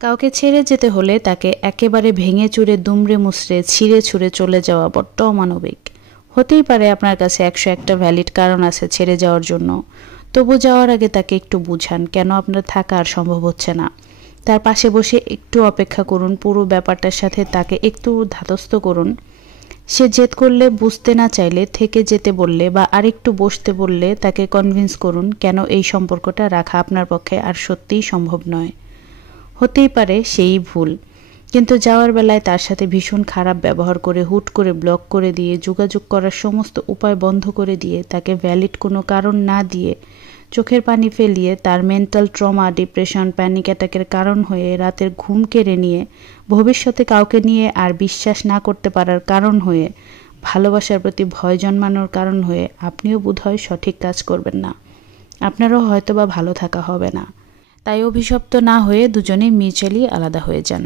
কাউকে ছেড়ে যেতে হলে তাকে একেবারে ভেঙে চুরে দুমড়ে মুচড়ে ছিঁড়ে ছুঁড়ে চলে যাওয়া বড্ড অমানবিক। হতেই পারে আপনার কাছে 101টা ভ্যালিড কারণ আছে ছেড়ে যাওয়ার জন্য, তবু যাওয়ার আগে তাকে একটু বুঝান কেন আপনার থাকা আর সম্ভব হচ্ছে না। তার পাশে বসে একটু অপেক্ষা করুন, পুরো ব্যাপারটার সাথে তাকে একটু ধাতস্থ করুন। সে জেদ করলে, বুঝতে না চাইলে, থেকে যেতে বললে বা আরেকটু বসতে বললে তাকে কনভিন্স করুন কেন এই সম্পর্কটা রাখা আপনার পক্ষে আর সত্যিই সম্ভব নয়। হতেই পারে সেই ভুল, কিন্তু যাওয়ার বেলায় তার সাথে ভীষণ খারাপ ব্যবহার করে, হুট করে ব্লক করে দিয়ে, যোগাযোগ করার সমস্ত উপায় বন্ধ করে দিয়ে, তাকে ভ্যালিড কোনো কারণ না দিয়ে, চোখের পানি ফেলিয়ে, তার মেন্টাল ট্রমা, ডিপ্রেশন, প্যানিক অ্যাটাকের কারণ হয়ে, রাতের ঘুম কেড়ে নিয়ে, ভবিষ্যতে কাউকে নিয়ে আর বিশ্বাস না করতে পারার কারণ হয়ে, ভালোবাসার প্রতি ভয় জন্মানোর কারণ হয়ে আপনিও বোধহয় সঠিক কাজ করবেন না। আপনারও হয়তো বা ভালো থাকা হবে না। তাই অভিশপ্ত না হয়ে দুজনেই মিউচুয়ালি আলাদা হয়ে যান।